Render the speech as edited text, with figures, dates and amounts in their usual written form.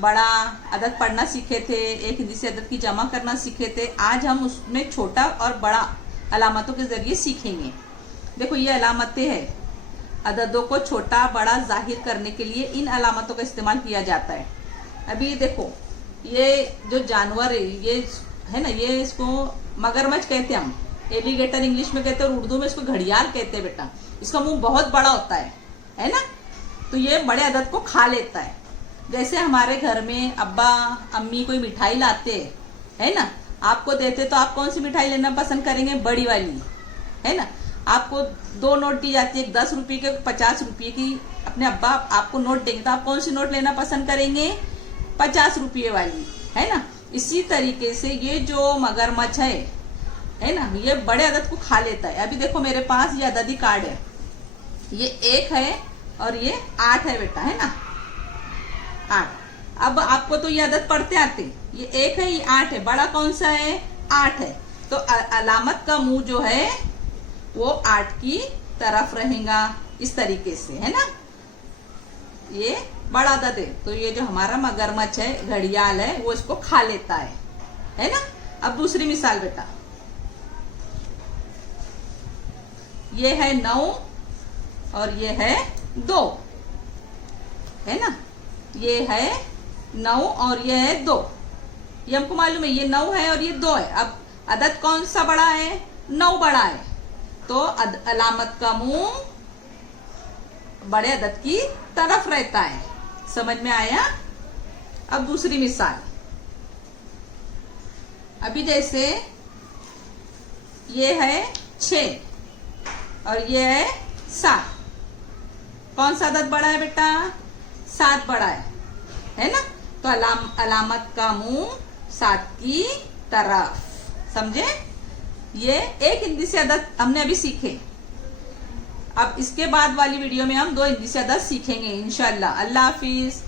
बड़ा अदद पढ़ना सीखे थे, एक हिंदी से अदद की जमा करना सीखे थे। आज हम उसमें छोटा और बड़ा अलामतों के जरिए सीखेंगे। देखो ये अलामतें हैं, अददों को छोटा बड़ा जाहिर करने के लिए इन अलामतों का इस्तेमाल किया जाता है। अभी देखो ये जो जानवर है ये है ना, ये इसको मगरमच्छ कहते हैं, हम एलिगेटर इंग्लिश में कहते हैं और उर्दू में इसको घड़ियाल कहते हैं बेटा। इसका मुंह बहुत बड़ा होता है ना, तो ये बड़े अदद को खा लेता है। जैसे हमारे घर में अब्बा अम्मी कोई मिठाई लाते है ना, आपको देते तो आप कौन सी मिठाई लेना पसंद करेंगे? बड़ी वाली, है ना। आपको 2 नोट दी जाती है, 10 रुपये के 50 रुपये की, अपने अब्बा आपको नोट देंगे तो आप कौन सी नोट लेना पसंद करेंगे? 50 रुपये वाली, है ना। इसी तरीके से ये जो मगरमच्छ है ना, ये बड़े अदद को खा लेता है। अभी देखो मेरे पास ये अददी कार्ड है, ये 1 है और ये 8 है बेटा, है ना, 8। अब आपको तो ये अदद पढ़ते आते, ये 1 है ये 8 है, बड़ा कौन सा है? 8 है। तो अलामत का मुंह जो है वो 8 की तरफ रहेगा, इस तरीके से, है ना। ये बड़ा अदद है, तो ये जो हमारा मगरमच्छ है, घड़ियाल है, वो इसको खा लेता है ना। अब दूसरी मिसाल बेटा, ये है 9 और ये है 2, है ना। ये है 9 और ये है 2, ये हमको मालूम है, ये 9 है और ये 2 है। अब अदद कौन सा बड़ा है? 9 बड़ा है, तो अलामत का मुंह बड़े अदद की तरफ रहता है। समझ में आया? अब दूसरी मिसाल, अभी जैसे ये है 6 और ये है 7, कौन सा अदद बड़ा है बेटा? 7 बड़ा है ना। तो अलामत का मुंह 7 की तरफ, समझे? ये एक हिंदी से अदद हमने अभी सीखे। अब इसके बाद वाली वीडियो में हम 2 हिंदी से अदद सीखेंगे इंशाल्लाह। अल्लाह हाफिज।